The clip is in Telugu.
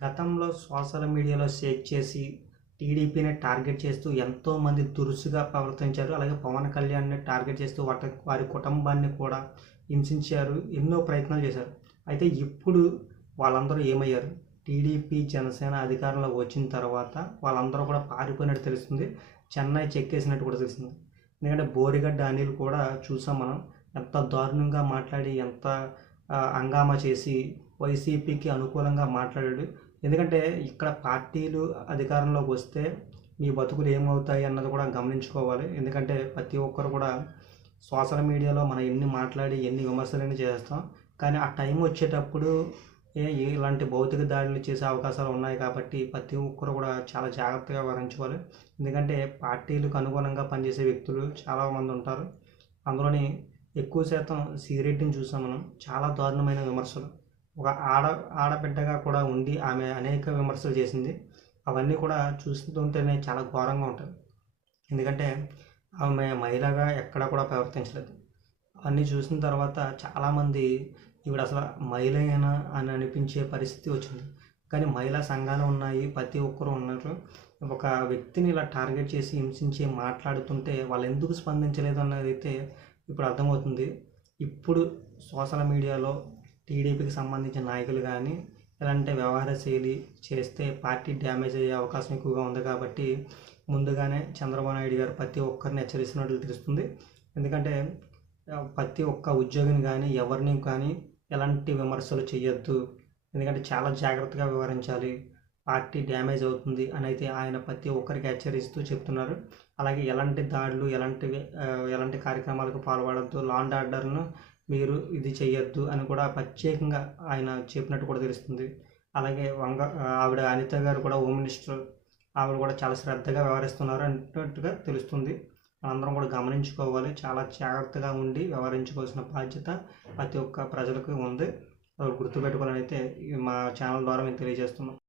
గతంలో సోషల్ మీడియాలో షేక్ చేసి టీడీపీని టార్గెట్ చేస్తూ ఎంతోమంది దురుసుగా ప్రవర్తించారు. అలాగే పవన్ కళ్యాణ్‌ని టార్గెట్ చేస్తూ వారి కుటుంబాన్ని కూడా హింసించారు. ఎన్నో ప్రయత్నాలు చేశారు. అయితే ఇప్పుడు వాళ్ళందరూ ఏమయ్యారు? టీడీపీ, జనసేన అధికారంలోకి వచ్చిన తర్వాత వాళ్ళందరూ కూడా పారిపోయినట్టు తెలుస్తుంది. చెన్నై చెక్కేసినట్టు కూడా తెలిసింది. ఎందుకంటే బోరిగడ్డ అనిల్ కూడా చూసాం మనం. ఎంత దారుణంగా మాట్లాడి, ఎంత హంగామా చేసి వైసీపీకి అనుకూలంగా మాట్లాడాడు. ఎందుకంటే ఇక్కడ పార్టీలు అధికారంలోకి వస్తే మీ బతుకులు ఏమవుతాయి అన్నది కూడా గమనించుకోవాలి. ఎందుకంటే ప్రతి ఒక్కరు కూడా సోషల్ మీడియాలో మనం ఎన్ని మాట్లాడి ఎన్ని విమర్శలన్నీ చేస్తాం. కానీ ఆ టైం వచ్చేటప్పుడు ఇలాంటి భౌతిక దాడులు చేసే అవకాశాలు ఉన్నాయి కాబట్టి ప్రతి ఒక్కరు కూడా చాలా జాగ్రత్తగా వ్యవహరించుకోవాలి. ఎందుకంటే పార్టీలకు అనుగుణంగా పనిచేసే వ్యక్తులు చాలామంది ఉంటారు. అందులోని ఎక్కువ శాతం సిగరెట్ని చూసాం మనం. చాలా దారుణమైన విమర్శలు. ఒక ఆడబిడ్డగా కూడా ఉండి ఆమె అనేక విమర్శలు చేసింది. అవన్నీ కూడా చూస్తుంటేనే చాలా ఘోరంగా ఉంటుంది. ఎందుకంటే ఆమె మహిళగా ఎక్కడ కూడా ప్రవర్తించలేదు. అవన్నీ చూసిన తర్వాత చాలామంది ఈవిడ అసలు మహిళయేనా అని అనిపించే పరిస్థితి వచ్చింది. కానీ మహిళా సంఘాలు ఉన్నాయి, ప్రతి ఒక్కరు ఉన్నారు. ఒక వ్యక్తిని ఇలా టార్గెట్ చేసి హింసించి మాట్లాడుతుంటే వాళ్ళు ఎందుకు స్పందించలేదు అన్నది అయితే ఇప్పుడు అర్థమవుతుంది. ఇప్పుడు సోషల్ మీడియాలో టీడీపీకి సంబంధించిన నాయకులు కానీ ఇలాంటి వ్యవహార శైలి చేస్తే పార్టీ డ్యామేజ్ అయ్యే అవకాశం ఎక్కువగా ఉంది. కాబట్టి ముందుగానే చంద్రబాబు నాయుడు గారు ప్రతి ఒక్కరిని హెచ్చరిస్తున్నట్లు తెలుస్తుంది. ఎందుకంటే ప్రతి ఒక్క ఉద్యోగిని కానీ ఎవరిని కానీ ఎలాంటి విమర్శలు చేయొద్దు, ఎందుకంటే చాలా జాగ్రత్తగా వ్యవహరించాలి, పార్టీ డ్యామేజ్ అవుతుంది అని అయితే ఆయన ప్రతి ఒక్కరికి హెచ్చరిస్తూ చెప్తున్నారు. అలాగే ఎలాంటి దాడులు, ఎలాంటి కార్యక్రమాలకు పాల్పడద్దు, లా అండ్ ఆర్డర్ను మీరు ఇది చేయొద్దు అని కూడా ప్రత్యేకంగా ఆయన చెప్పినట్టు కూడా తెలుస్తుంది. అలాగే ఆవిడ అనిత గారు కూడా హోమ్ మినిస్టర్, ఆవిడ కూడా చాలా శ్రద్ధగా వ్యవహరిస్తున్నారు అన్నట్టుగా తెలుస్తుంది. మనందరం కూడా గమనించుకోవాలి. చాలా జాగ్రత్తగా ఉండి వ్యవహరించుకోవాల్సిన బాధ్యత ప్రతి ఒక్క ప్రజలకు ఉంది. అది గుర్తుపెట్టుకోవాలని అయితే మా ఛానల్ ద్వారా మేము తెలియజేస్తున్నాం.